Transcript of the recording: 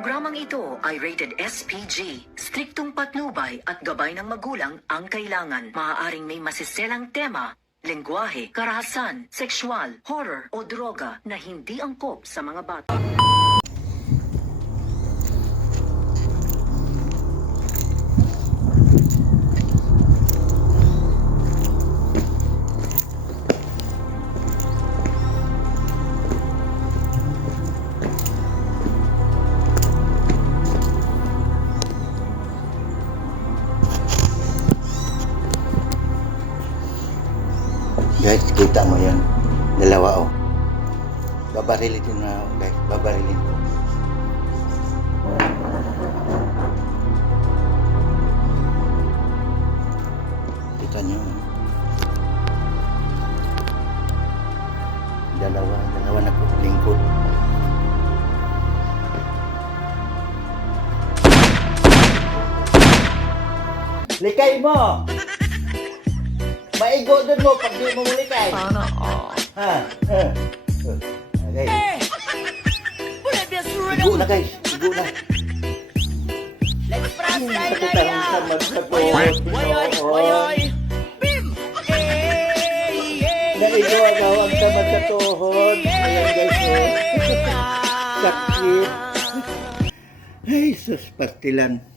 programang ito ay rated SPG. Striktong patnubay at gabay ng magulang ang kailangan. Maaaring may masiselang tema, lengguwahe, karahasan, sexual, horror o droga na hindi angkop sa mga bata. Guys, kita mo yan. Dalawa, oh. Babarilin din na, guys. Babarilin ko. Kita nyo. Dalawa na po. Lingkod. Likay mo! Maigo doon mo pag di mo mulikay. Sana all. Ha? Okay. Igo na guys. Igo na. Let's press kay Pagkitarang sa magsagot. Bim! Naigo agaw ang tamad sa tuhod. Ayan guys, oh. Sakit. Ay, sus, pastilan.